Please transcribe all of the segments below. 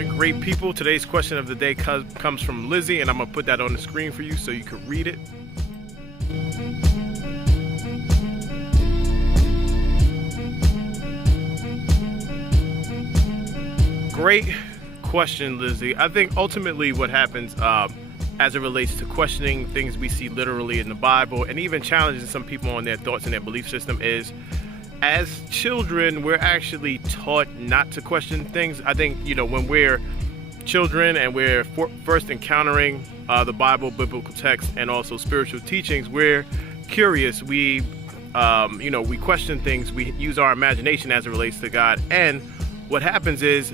morning, great people. Today's question of the day comes from Lizzie, and I'm going to put that on the screen for you so you can read it. Great question, Lizzie. I think ultimately what happens as it relates to questioning things we see literally in the Bible and even challenging some people on their thoughts and their belief system is, as children, we're actually taught not to question things. I think, when we're children and we're first encountering the Bible, biblical text, and also spiritual teachings, we're curious. We question things. We use our imagination as it relates to God. And what happens is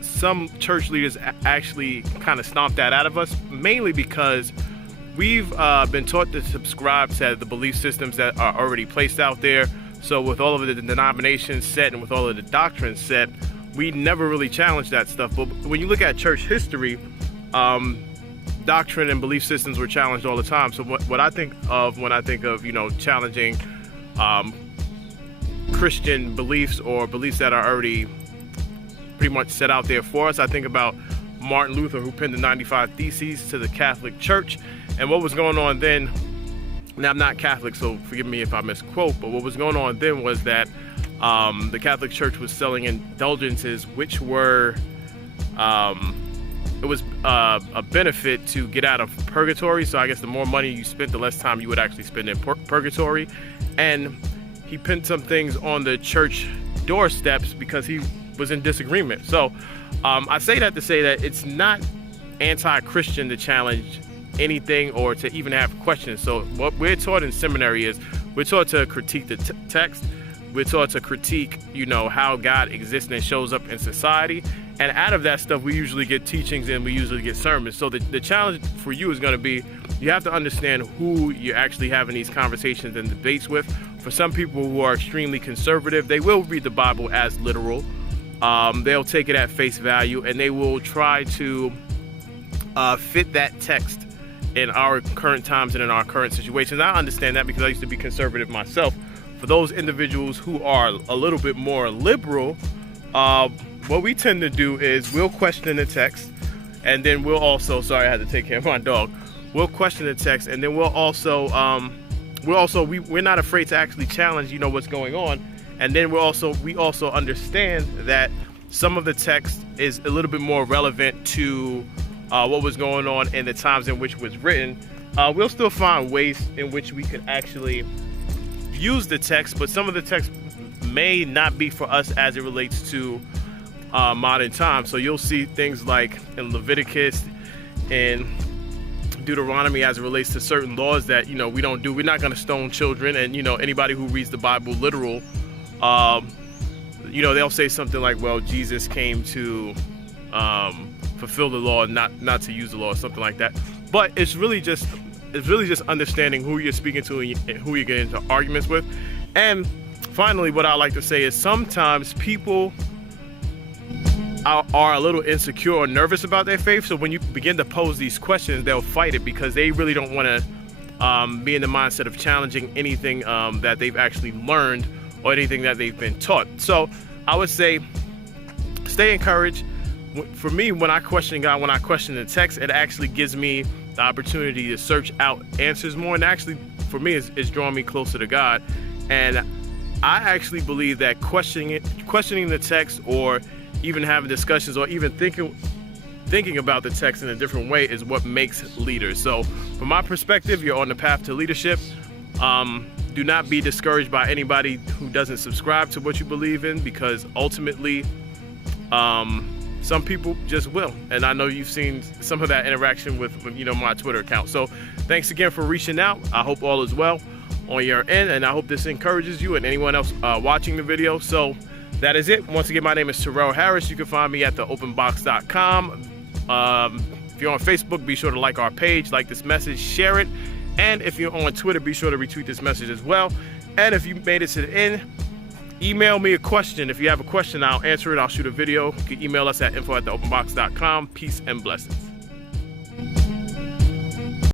some church leaders actually kind of stomp that out of us, mainly because we've been taught to subscribe to the belief systems that are already placed out there. So with all of the denominations set and with all of the doctrines set, we never really challenge that stuff. But when you look at church history, doctrine and belief systems were challenged all the time. So what I think of when I think of, challenging Christian beliefs or beliefs that are already pretty much set out there for us, I think about Martin Luther, who penned the 95 Theses to the Catholic Church. And what was going on then, now I'm not Catholic, so forgive me if I misquote, but what was going on then was that the Catholic Church was selling indulgences, which were, it was a benefit to get out of purgatory. So I guess the more money you spent, the less time you would actually spend in purgatory. And he pinned some things on the church doorsteps because he was in disagreement. So I say that to say that it's not anti-Christian to challenge anything or to even have questions. So what we're taught in seminary is we're taught to critique the text. We're taught to critique, how God exists and shows up in society. And out of that stuff, we usually get teachings and we usually get sermons. So the challenge for you is going to be, you have to understand who you're actually having these conversations and debates with. For some people who are extremely conservative, they will read the Bible as literal. They'll take it at face value and they will try to fit that text in our current times and in our current situations. I understand that because I used to be conservative myself. For those individuals who are a little bit more liberal, what we tend to do is we'll question the text, and then we'll also, sorry, I had to take care of my dog. We'll question the text, and then we're not afraid to actually challenge, what's going on. And then we also understand that some of the text is a little bit more relevant to what was going on in the times in which it was written. We'll still find ways in which we could actually use the text, but some of the text may not be for us as it relates to modern times. So you'll see things like in Leviticus and Deuteronomy as it relates to certain laws that we don't do. We're not going to stone children, and anybody who reads the Bible literal, they'll say something like, well, Jesus came to fulfill the law, not to use the law, or something like that. But it's really just understanding who you're speaking to and who you're getting into arguments with. And finally, what I like to say is sometimes people are a little insecure or nervous about their faith. So when you begin to pose these questions, they'll fight it because they really don't want to be in the mindset of challenging anything that they've actually learned or anything that they've been taught. So I would say stay encouraged. For me, when I question God, when I question the text, it actually gives me the opportunity to search out answers more. And actually, for me, it's drawing me closer to God. And I actually believe that questioning the text, or even having discussions, or even thinking about the text in a different way, is what makes leaders. So from my perspective, you're on the path to leadership. Do not be discouraged by anybody who doesn't subscribe to what you believe in, because ultimately, some people just will. And I know you've seen some of that interaction with my Twitter account. So thanks again for reaching out. I hope all is well on your end, and I hope this encourages you and anyone else watching the video. So that is it. Once again, my name is Terrell Harris. You can find me at theopenbox.com. If you're on Facebook, be sure to like our page, like this message, share it. And if you're on Twitter, be sure to retweet this message as well. And if you made it to the end, email me a question. If you have a question, I'll answer it. I'll shoot a video. You can email us at info@theopenbox.com. Peace and blessings.